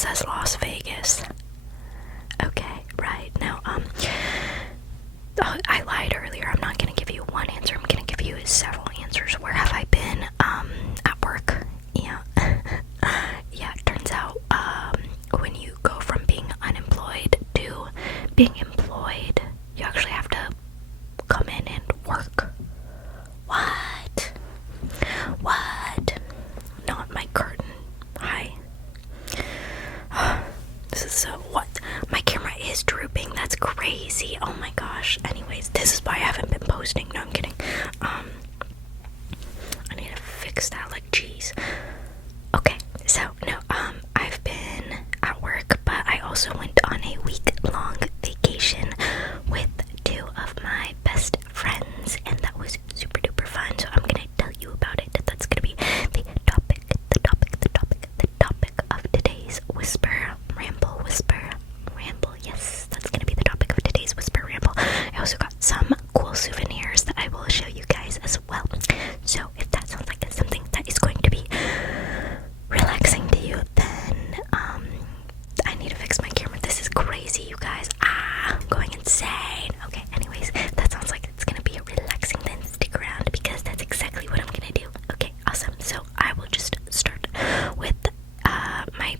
says Las Vegas. Okay, right. Now, I lied earlier. I'm not gonna give you one answer. I'm gonna give you several answers. Where have I been? At work. Yeah. Yeah, it turns out, when you go from being unemployed to being employed, you actually have to come in and work. What? What? Not my curtain. Hi. This is so, what? My camera is drooping. That's crazy. Oh my gosh. Anyways, this is why I haven't been posting. No, I'm kidding. I need to fix that, like, jeez. Okay, so, no, I've been at work, but I also went on a week-long vacation with two of my best friends, and that was super duper fun, so I'm gonna tell you about it. That's gonna be the topic of today's Whisper Ramble. Yes, that's gonna be the topic of today's Whisper Ramble. I also got some cool souvenirs that I will show you guys as well. So if that sounds like something that is going to be relaxing to you, then I need to fix my camera. This is crazy, you guys. I'm going insane. Okay, anyways, that sounds like it's gonna be relaxing. Then stick around because that's exactly what I'm gonna do. Okay, awesome. So I will just start with my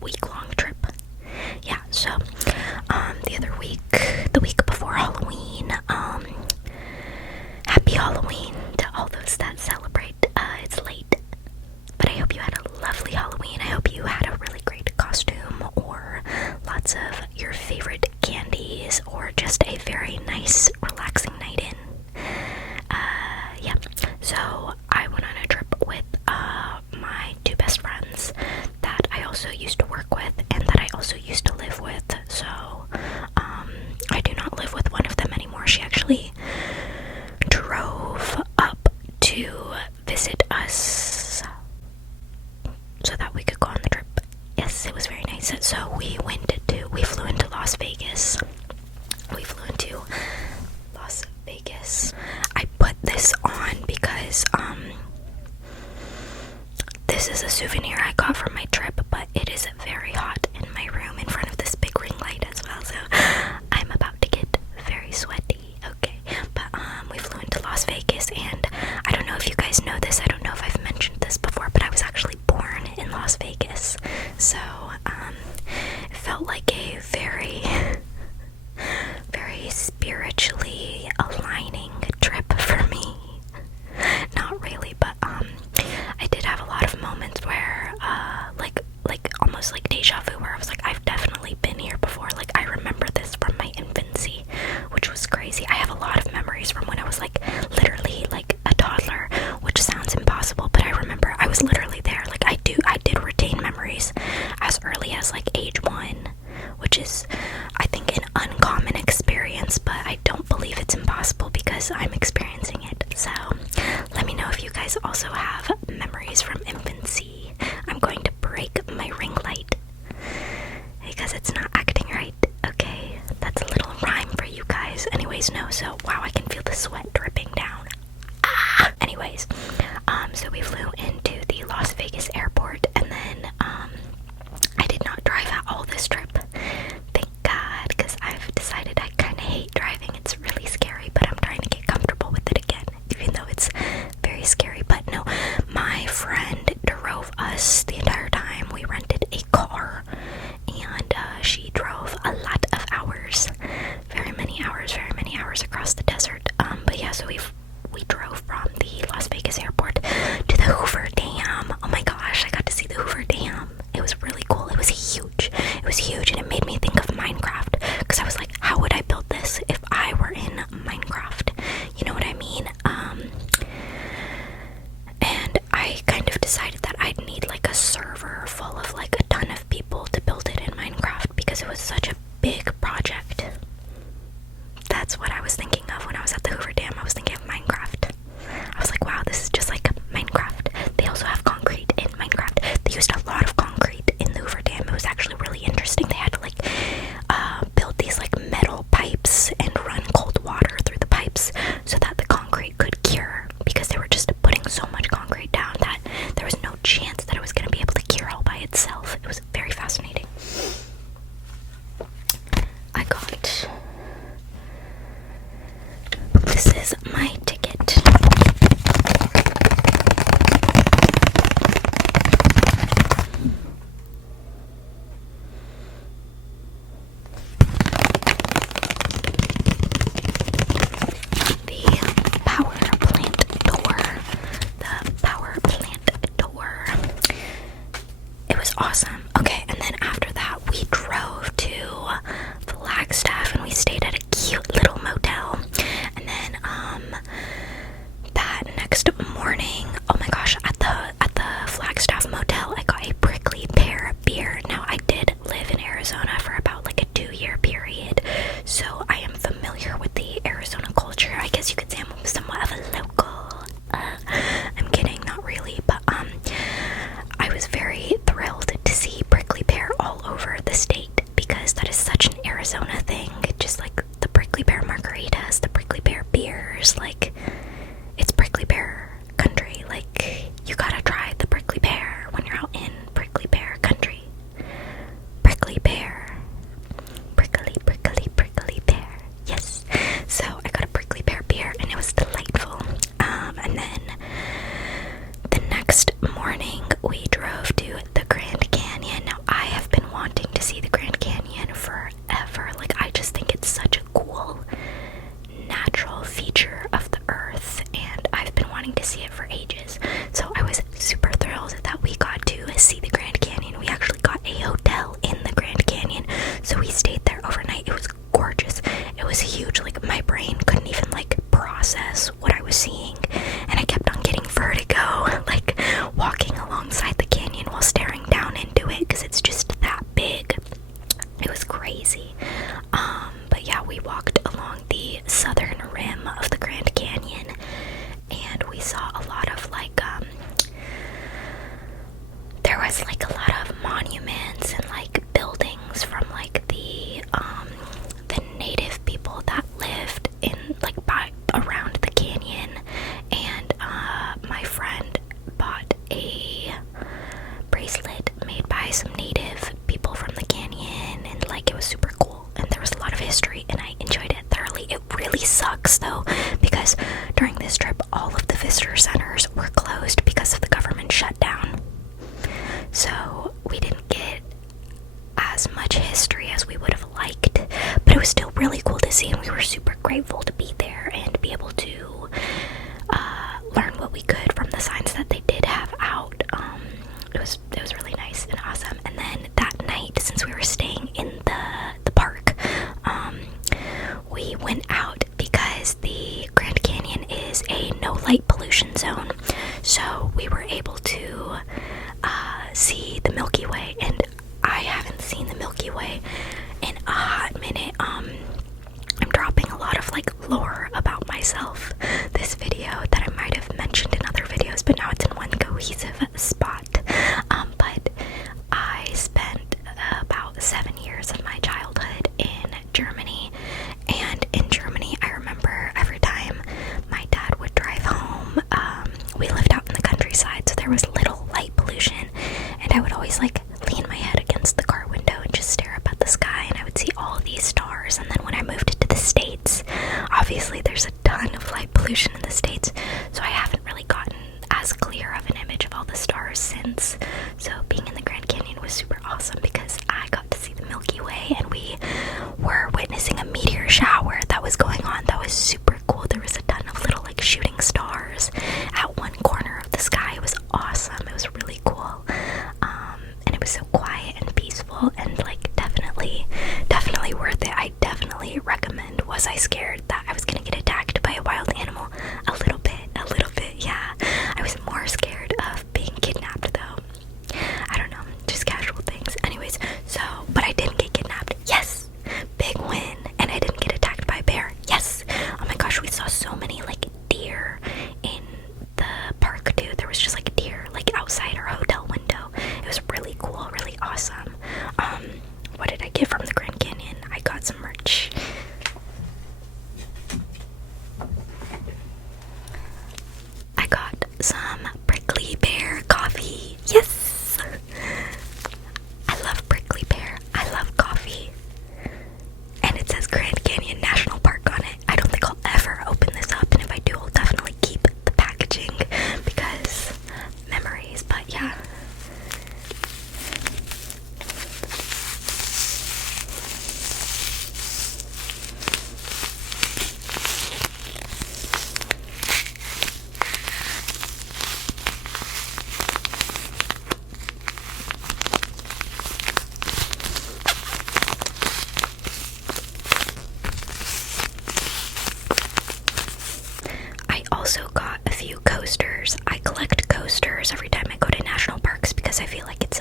week-long trip. Yeah, so the week before Halloween, happy Halloween to all those that celebrate. It's late, but I hope you had a lovely Halloween. I hope you had a really great costume, or lots of your favorite candies, or just a very nice, relaxing night in. Yeah, so I went on a trip with my two best friends that I also used to work with and that I also used to live with. So I do not live with one of them anymore. She actually drove up to visit us so that we could go on the trip. Yes, it was very nice. So we flew into Las Vegas. I put this on because this is a souvenir I got from my trip, but it is very hot in my room in front of this big ring light as well, so I'm about to get very sweaty. Okay, but we flew into Las Vegas, and I don't know if you guys know this, I don't know if I've mentioned this before, but I was actually born in Las Vegas, so it felt like a very spiritually aligning trip for me. Not really, but I did have a lot of moments where like almost like deja vu, where I was like, I've definitely been here before. Like, I remember this from my infancy, which was crazy. I have a lot of memories from when I was like literally like a toddler, which sounds impossible, but I remember I was literally there. Like, I did retain memories as early as like age 1, which is, I think, an uncommon experience, but I don't believe it's impossible because I'm experiencing it. So let me know if you guys also have memories from infancy. I'm going to break my ring light because it's not acting right. Okay, that's a little rhyme for you guys. Anyways, no, so wow, I can feel the sweat dripping down. Anyways, so we flew into the Las Vegas airport, and then I did not drive at all this trip. Thank God, because I've decided I kind of hate driving. It's really scary, but I'm trying to get comfortable with it again, even though it's very scary. But no, my friend drove us the entire time. We rented a car, and she drove a lot of hours, very many hours across the desert. But yeah, so we drove from the Las Vegas airport to the Hoover Dam. Oh my gosh, I got to see the Hoover Dam. It was really cool. It was huge, and it made me think of Minecraft, because I was like, how would I build this if I were in Minecraft? You know what I mean? And I kind of decided that I'd need like a server full of like a ton of people to build it in Minecraft, because it was such a big project. That's what I was thinking of when I was at the Hoover Dam. I was thinking of Minecraft. I was like, wow, this is just like Minecraft. They also have concrete in Minecraft. They used a lot of concrete in the Hoover Dam. It was actually really interesting. They had to like build these like metal pipes and run cold water through the pipes so that the concrete could cure, because they were just putting so much concrete down that there was no chance that it was going to be able to cure all by itself. It was very fascinating. morning, we drove to the Grand Canyon. Now, I have been wanting to see the Grand Canyon forever. Like, I just think it's such a cool natural feature of the earth, and I've been wanting to see it for ages. So I was super thrilled that we got to see the Grand Canyon. We actually got a hotel in the Grand Canyon, so we stayed there overnight. It was gorgeous. It was huge. Like, my brain couldn't even like process what I was seeing, and I kept on getting vertigo, like walking alongside the canyon while staring down into it, because it's just that big. It was crazy. But yeah, we walked along the southern rim of the Grand Canyon, and we saw a lot of like there was like a lot of monuments and like buildings from like the native people that lived in like around the canyon. And my friend bought a bracelet made by some native people from the canyon, and like it was super cool, and there was a lot of history, and I enjoyed it thoroughly. It really sucks though, because during this trip all of the visitor centers were closed because of the government shutdown, so we didn't get as much history as we would have liked, but it was still really cool to see, and we were super grateful to be there and be able to learn what we could from the signs that they did have out. It was really nice and awesome. And then that night, since we were staying in the park, we went out because the Grand Canyon is a no light pollution zone, so we were able to see the Milky Way, and I haven't seen the Milky Way in a hot minute. I'm dropping a lot of like lore about myself this video that I might have mentioned in other videos, but now it's in one cohesive spot. But I spent about 7 years of my childhood in Germany, and in Germany I remember every time my dad would drive home, we lived out in the countryside, so there was little light pollution, and I would always like lean my head against the car window and just stare up at the sky, and I would see all of these stars. And then when I moved to the States, obviously there's a ton of light pollution in the States, so I haven't really gotten as clear of an image of all the stars since. So being in the Grand Canyon was super awesome because I got to see the Milky Way, and we were witnessing a meteor shower that was going on. That was super cool. There was a ton of little like shooting stars at one corner of the sky. It was awesome. It was really cool. And it was so quiet and peaceful, and like definitely worth it. I definitely recommend. Was I scared that I was gonna get attacked by a wild animal? A little bit, yeah. I was more scared of being kidnapped though. I don't know, just casual things. Anyways, so, but I didn't get kidnapped. Yes! Big win. And I didn't get attacked by a bear. Yes! Oh my gosh, we saw so many like deer in the park too. There was just like deer like outside our hotel window. It was really cool, really awesome. What did I get from the Grand Canyon? I got some merch. I got some Prickly Pear coffee. Yes! I love Prickly Pear. I love coffee. And it says Grand Canyon National Park on it. I don't think I'll ever open this up, and if I do, I'll definitely keep the packaging because memories. But yeah. Also got a few coasters. I collect coasters every time I go to national parks because I feel like it's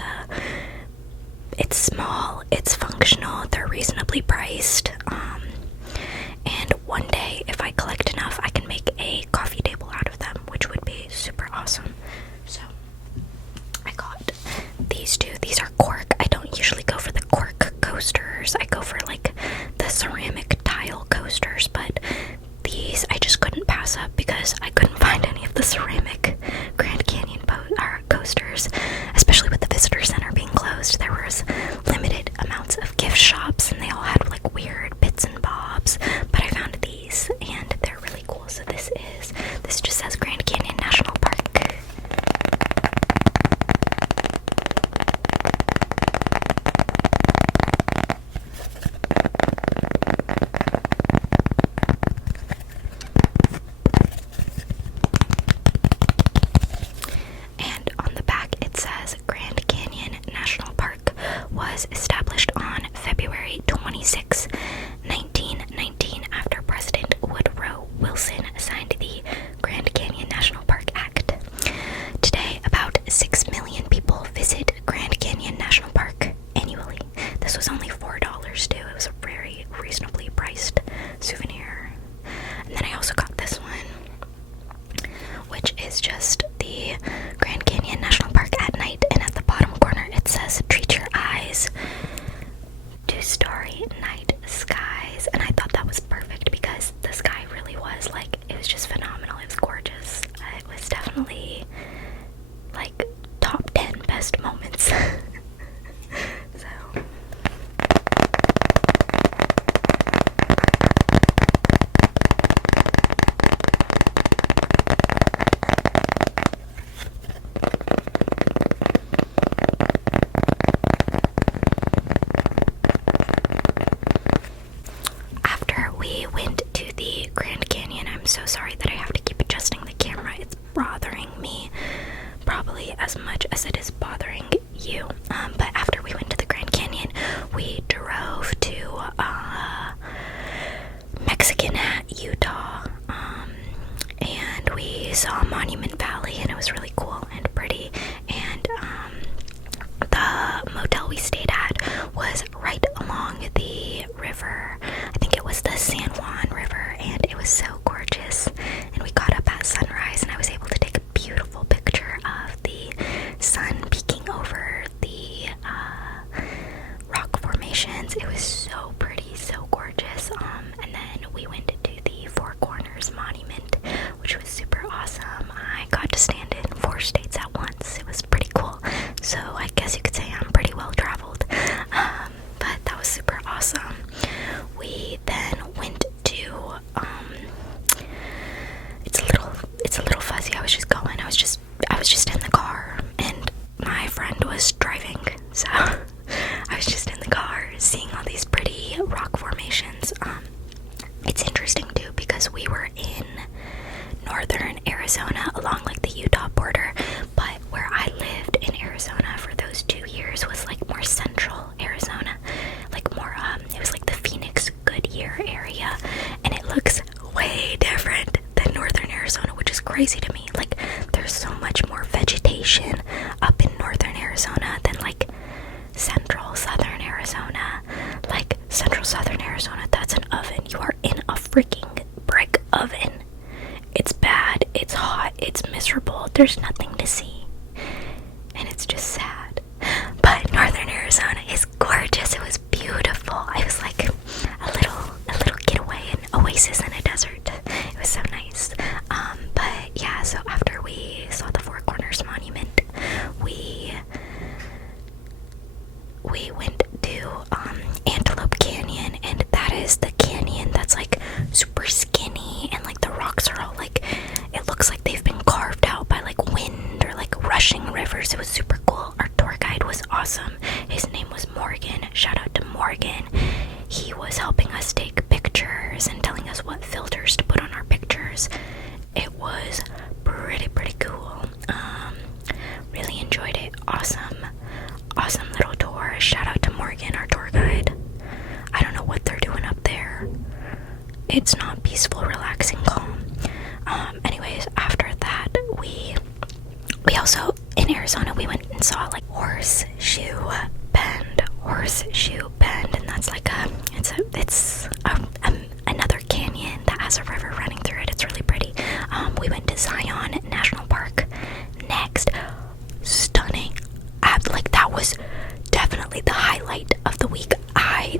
small, it's functional, they're reasonably priced, and one day if I collect enough I can make a coffee table out of them, which would be super awesome. So I got these two. These are cork. I don't usually go for the cork coasters. I go for like the ceramic tile coasters, but these I just couldn't pass up because I couldn't find any of the ceramic Grand Canyon coasters, especially with the visitor center being closed. There was limited amounts of gift shops, and they all had like weird bits and bobs, but I found these and they're really cool. So this just says Grand Canyon National Park. the Grand Canyon National Park at night, and at the bottom corner it says, "Treat your eyes to starry night skies." And I thought that was perfect because the sky really was like, it was just phenomenal. It was gorgeous. It was definitely like top 10 best moments. So after we went to the Grand Canyon, I'm so sorry that I have to keep adjusting the camera. It's bothering me probably as much as it is bothering you. But after we went to the Grand Canyon, we drove to Mexican Utah, and we saw Monument Valley, and it was really cool and pretty. And the motel we stayed at was right along the river. I think it was the San Juan River, and it was so gorgeous. And we got up at sunrise, and I was able to take a beautiful picture of the sun peeking over the rock formations. It was so pretty, so gorgeous. And then we went to the Four Corners Monument, which was super awesome. I got to stand in 4 states at once. It was pretty cool. So I guess you could say I'm pretty well traveled. But that was super awesome. We then went to it's a little fuzzy. I was just in the car, and my friend was driving, so I was just in the car seeing all these pretty rock formations. It's interesting too because we were in northern Arizona along like the Utah border, but where I lived in Arizona for those 2 years was like more central Arizona, like more it was like the Phoenix, Goodyear area, and it looks way different than northern Arizona, which is crazy to me. Like, there's so much more vegetation up in northern Arizona than like central southern Arizona. Like central southern Arizona, that's an oven. You are in a freaking brick oven. It's bad, it's hot, it's miserable, there's nothing to see, and it's just sad. But northern Arizona is gorgeous. It was beautiful. It was like a little getaway, an oasis in a desert. It was so nice. But yeah, so after we saw the Four Corners Monument, we went to Antelope Canyon, and that is the canyon that's like super skinny, and like the rocks are all like, it looks like they've been carved out by like wind or like rushing rivers. It was super cool. Our tour guide was awesome. His name was Morgan. Shout out to Morgan. He was helping us take pictures and telling us what filters to put on our pictures. It was pretty cool. Really enjoyed it. Awesome little tour. Shout out to Morgan, our tour guide. I don't know what they're doing up there. It's not peaceful, relaxing, calm. Anyways, after that, we also, in Arizona, we went and saw like Horseshoe Bend, and that's like it's another canyon that has a river running through it. It's really pretty. We went to Zion National Park next. Stunning. Like, that was definitely the highlight of the week.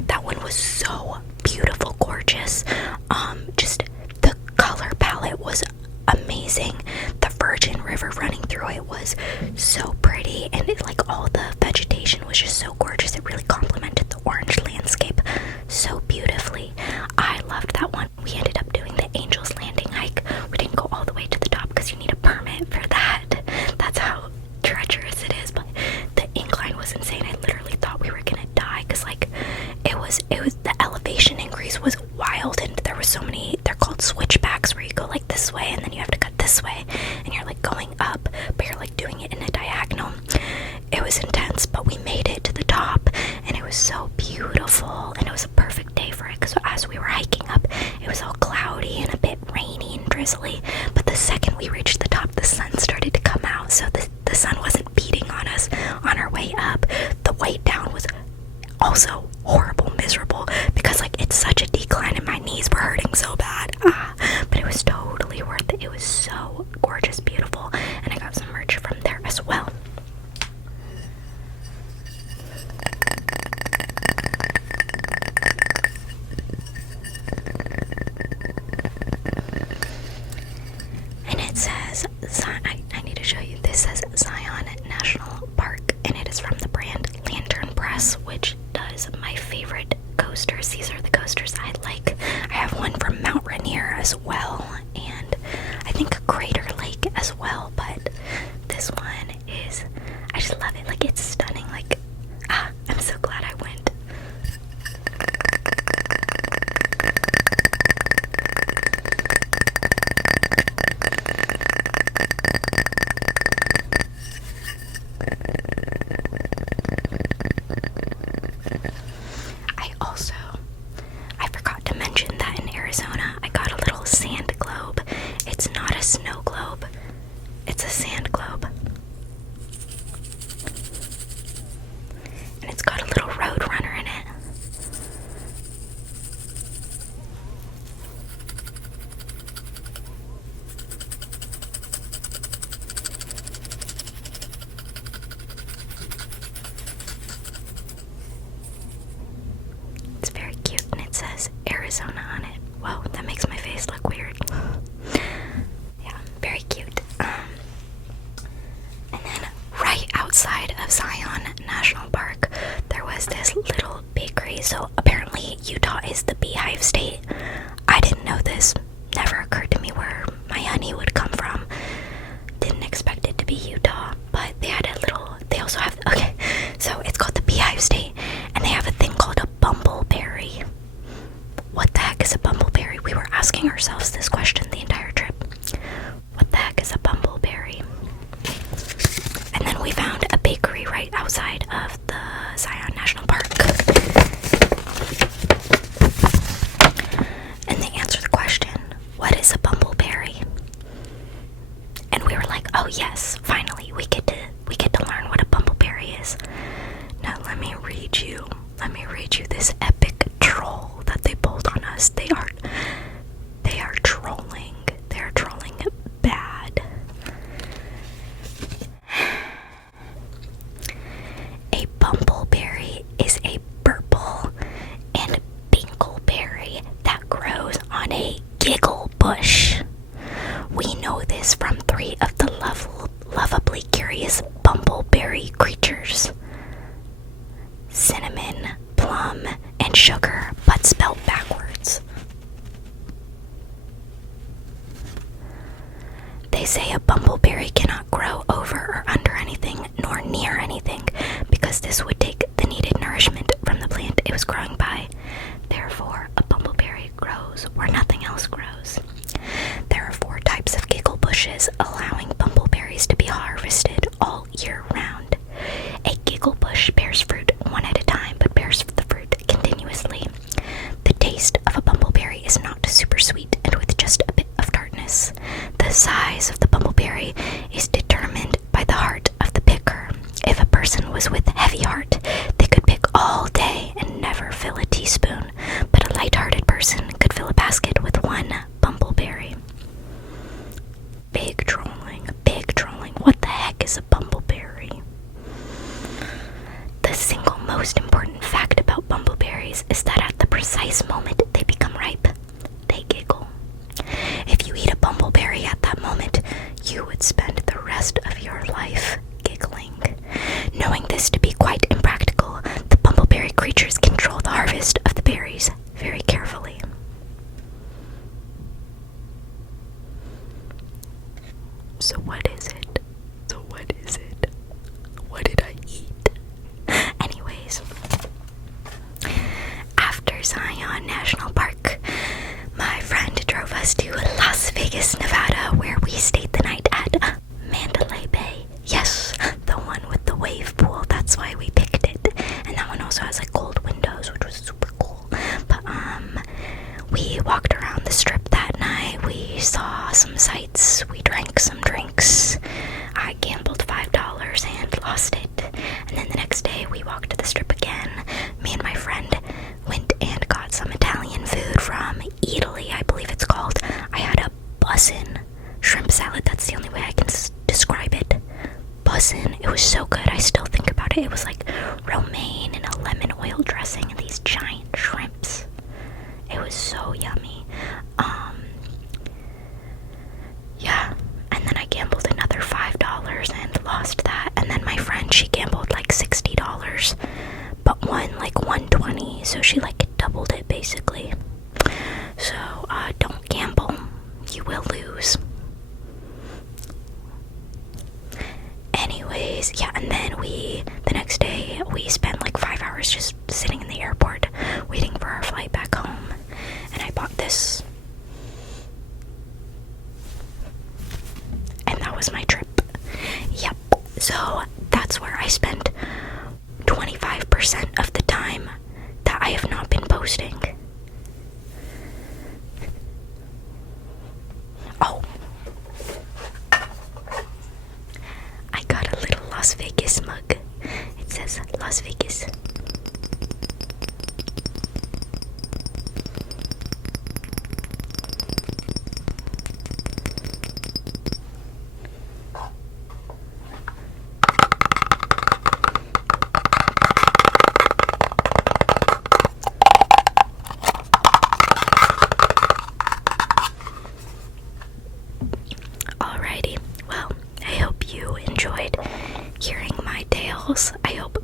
That one was so beautiful, gorgeous. Just the color palette was amazing. The Virgin River running through it was so pretty, and like all the vegetation was just so gorgeous. It really complemented the orange landscape so beautifully. I loved that one. We ended up doing the Angel's Landing hike. We didn't go all the way to the top because you need a permit for that. That's how treacherous it is, but the incline was insane. I literally thought we were gonna die because like it was the elevation increase was wild, and there was so many, they're called switchbacks, where you go like this way and then you have to cut this way, and you're like going up, but you're like doing it in a diagonal. It was intense, but we made it to the top, and it was so beautiful, and it was a perfect day for it because as Arizona on it. Whoa, that makes my face look weird. Yeah, very cute. And then right outside of Zion National Park, there was this little bakery. So apparently Utah is the beehive state. I didn't know this. Never occurred to me where my honey would come from. Didn't expect it to be Utah, but they also have, okay, so it's called the beehive state, and they have a thing called a bumbleberry. What the heck is a bumbleberry? We were asking ourselves this question the entire trip. What the heck is a bumbleberry? And then we found a bakery right outside of the Zion National Park. And they answered the question, what is a bumbleberry? And we were like, oh yes, finally, we get to learn what a bumbleberry is. Now let me read you this epic troll that they pulled on us. They are trolling. They're trolling bad. A bumbleberry is a purple and pinkleberry that grows on a giggle bush. We know this from 3 of the lovably curious bumbleberry creatures: cinnamon, plum, and sugar, but spelled backwards. They say a bumbleberry cannot grow over or under anything, nor near anything, because this would take the needed nourishment from the plant it was growing by. Therefore, a bumbleberry grows where nothing else grows. There are 4 types of giggle bushes, allowing bumbleberries to be harvested all year round. A giggle bush bears fruit one at a time, but bears the fruit continuously. The taste of a bumbleberry is not super sweet and with just a bit of tartness. The size of the bumbleberry is determined by the heart of the picker. If a person was with heavy heart, they could pick all day and never fill a teaspoon, but a light-hearted person could fill a basket with 1 bumbleberry. Big trolling, big trolling. What the heck is a bumbleberry? The single most important fact about bumbleberries is that at the precise moment they become ripe, they giggle. If you eat a bumbleberry at that moment, you would spend the rest of your life giggling. Knowing this to be quite impractical, the bumbleberry creatures control the harvest of the berries very carefully. So what is it? What did I eat? Anyways, after Zion National Park, my friend drove us to Las Vegas, Nevada, where we stayed the night at Mandalay Bay. Yes, the one with the wave pool. That's why we picked it. And that one also has like gold windows, which was super cool. But we walked around the strip that night. We saw some sights. We drank some drinks. I gambled $5 and lost it. And then the next day we walked to the strip again. Me and my friend went and got some Italian food from Italy, I believe it's called. I had a bussin shrimp salad. That's the only way I can describe it. Bussin. It was so good. I still think about it. It was like romaine and a lemon oil dressing and these giant shrimps. It was so yummy. Yeah. And then I gambled another $5 and lost that. And then my friend, she gambled like $60, but won like $120. So she like doubled it basically. So don't gamble. You will lose. Anyways, yeah, and then the next day, we spent like 5 hours just sitting in the airport waiting for our flight back home. And I bought this. And that was my trip. Yep. So that's where I spent 25% of the time that I have not been posting. Oh. I got a little Las Vegas mug. It says Las Vegas. else. I hope